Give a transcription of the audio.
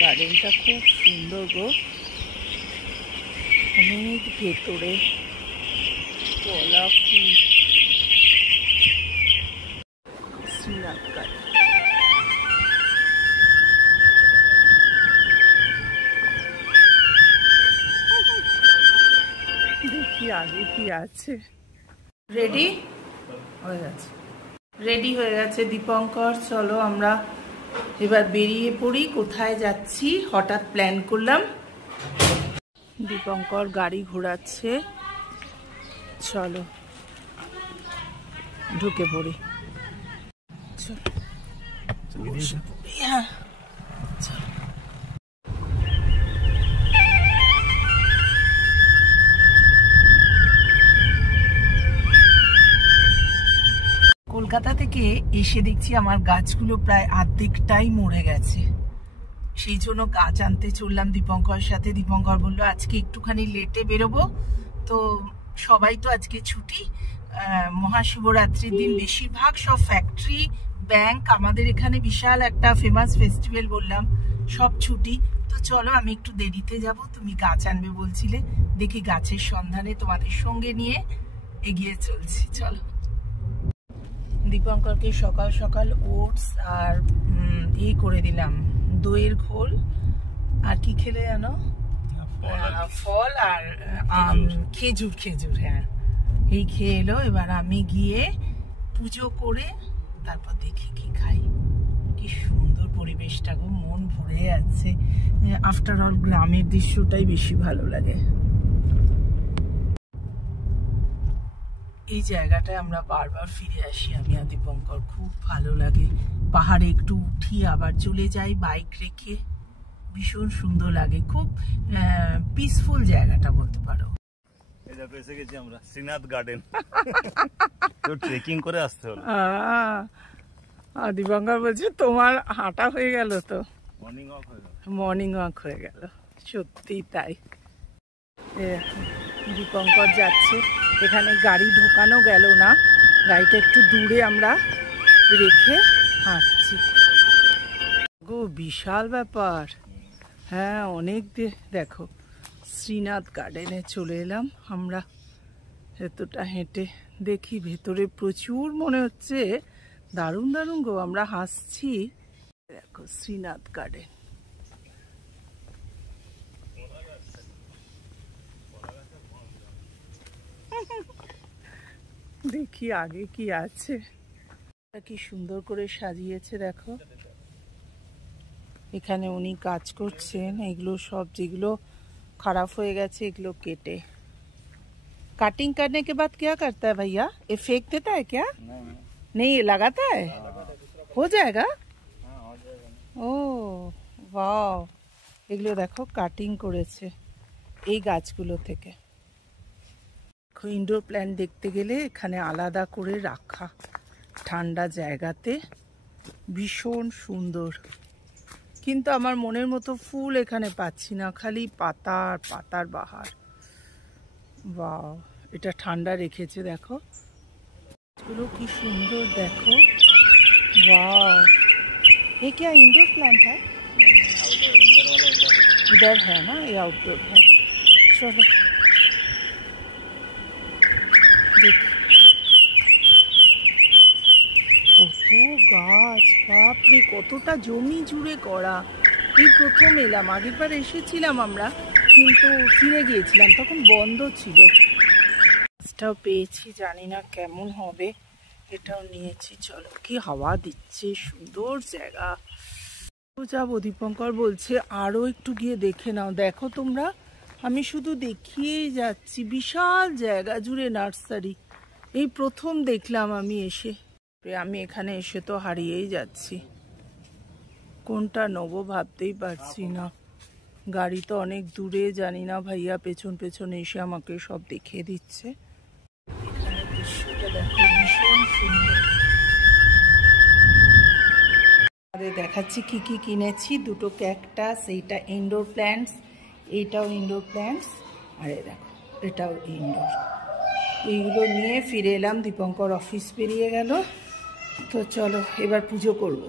গার্ডেনটা খুব সুন্দর গো, অনেক ভেতরে কলা ফুল। শ্রীনাথ গার্ডেন। দেখি আগে কি আছে। রেডি হয়ে গেছে, রেডি হয়ে গেছে দীপঙ্কর। চলো আমরা এবার বেরিয়ে পড়ি। কোথায় যাচ্ছি হঠাৎ প্ল্যান করলাম। দীপঙ্কর গাড়ি ঘোরাচ্ছে, চলো ঢুকে পড়ি। হ্যাঁ চলো। কলকাতা থেকে এসে দেখছি আমার গাছগুলো প্রায় অর্ধেকটাই মরে গেছে, সেই জন্য গাছ আনতে চললাম দীপঙ্কর সাথে। দীপঙ্কর বললো আজকে একটুখানি লেটে বেরোবো, তো সবাই তো আজকে ছুটি, মহাশিবরাত্রির দিন বেশিরভাগ সব ফ্যাক্টরি, ব্যাংক, আমাদের এখানে বিশাল একটা ফেমাস ফেস্টিভ্যাল বললাম, সব ছুটি। তো চলো আমি একটু দেরিতে যাব, তুমি গাছ আনবে বলছিলে, দেখি গাছের সন্ধানে তোমাদের সঙ্গে নিয়ে এগিয়ে চলছি। চলো। দীপঙ্করকে সকাল সকাল ওটস আর করে দিলাম, দইয়ের ঘোল, আর কি খেলে জানো, ফল আর খেজুর। খেজুর, হ্যাঁ, এই খেয়ে এলো। এবার আমি গিয়ে পুজো করে তারপর দেখি কি খাই। কি সুন্দর পরিবেশটা গো, মন ভরে যাচ্ছে। আফটার অল গ্রামের দৃশ্যটাই বেশি ভালো লাগে। এই জায়গাটায় আমরা বারবার ফিরে আসি আমি আর দীপঙ্কর, খুব ভালো লাগে। পাহাড়ে একটু উঠি আবার চলে যাই বাইক রেখে, ভীষণ সুন্দর লাগে, খুব পিসফুল জায়গাটা বলতে পারো। এসে গেছি আমরা শ্রীনাথ গার্ডেন। তো ট্রেকিং করে আসতে হলো। দীপঙ্কর বলছে তোমার হাঁটা হয়ে গেল, তো মর্নিং ওয়াক হয়ে গেল। সত্যি তাই। দীপঙ্কর যাচ্ছে, এখানে গাড়ি ঢোকানো গেল না, গাড়িটা একটু দূরে আমরা রেখে হাঁটছি গো, বিশাল ব্যাপার। হ্যাঁ অনেক দেখো, শ্রীনাথ গার্ডেনে চলে এলাম আমরা। এতটা হেঁটে দেখি ভেতরে প্রচুর মনে হচ্ছে, দারুণ দারুণ গো, আমরা হাসছি। দেখো শ্রীনাথ গার্ডেন। দেখি আগে কি আছে। কি সুন্দর করে সাজিয়েছে দেখো। এখানে উনি কাজ করছেন, এগুলো সব যেগুলো খারাপ হয়ে গেছে এগুলো কেটে। कटिंग करने के बाद क्या करता है भैया, ये फेंक देता है क्या? नहीं, ये लगाता है। हो जाएगा। ও ওয়াও, এগুলো দেখো কাটিং করেছে এই গাছগুলো থেকে। ইনডোর প্ল্যান্ট দেখতে গেলে এখানে আলাদা করে রাখা, ঠান্ডা জায়গাতে, ভীষণ সুন্দর। কিন্তু আমার মনের মতো ফুল এখানে পাচ্ছি না, খালি পাতা আর পাতার বাহার। বাহ, এটা ঠান্ডা রেখেছে দেখো, এগুলো কি সুন্দর দেখো। वाह, ये क्या इंडोर प्लांट है? इधर है ना, ये आउटडोर है। चलो देख, কত গাছ, বাপরে কতটা জমি জুড়ে করা। এই প্রথম এলাম, আগেরবার এসেছিলাম আমরা কিন্তু ফিরে গিয়েছিলাম, তখন বন্ধ ছিল। গাছটাও পেয়েছি, জানি না কেমন হবে, এটাও নিয়েছি। চলো, কি হাওয়া দিচ্ছে, সুন্দর জায়গা। যাবো, দীপঙ্কর বলছে আরো একটু গিয়ে দেখে নাও। দেখো তোমরা, আমি শুধু দেখিয়েই যাচ্ছি, বিশাল জায়গা জুড়ে নার্সারি। এই প্রথম দেখলাম আমি এসে, আমি এখানে এসে তো হারিয়েই যাচ্ছি, কোনটা নেবো ভাবতেই পারছি না। গাড়ি তো অনেক দূরে, জানি না ভাইয়া পেছন পেছন এসে আমাকে সব দেখিয়ে দিচ্ছে। এখানে দৃশ্যটা দেখো, ভীষণ সুন্দর। দেখাচ্ছি কি কি কিনেছি। দুটো ক্যাকটাস, এইটা ইনডোর প্ল্যান্টস, এইটাও ইনডোর প্ল্যান্টস, আর এই দেখো এটাও ইনডোর। এইগুলো নিয়ে ফিরে এলাম, দীপঙ্কর অফিস বেরিয়ে গেল। তো চলো এবার পুজো করবো।